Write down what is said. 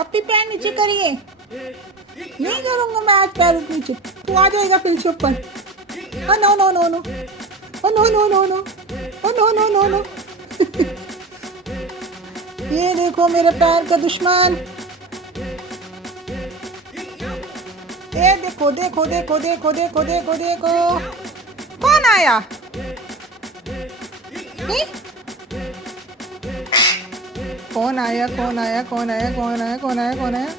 अपनी पैर नीचे करिए। नहीं करूंगा मैं आज पैर नीचे, तू आ जाएगा फिर से ऊपर। Oh no no no no, oh no no no no, oh no no no no. ये देखो मेरे पैर का दुश्मन। ये देखो देखो देखो देखो देखो देखो देखो, कौन आया? नहीं? कौन आया कौन आया कौन आया कौन आया कौन आया कौन आया?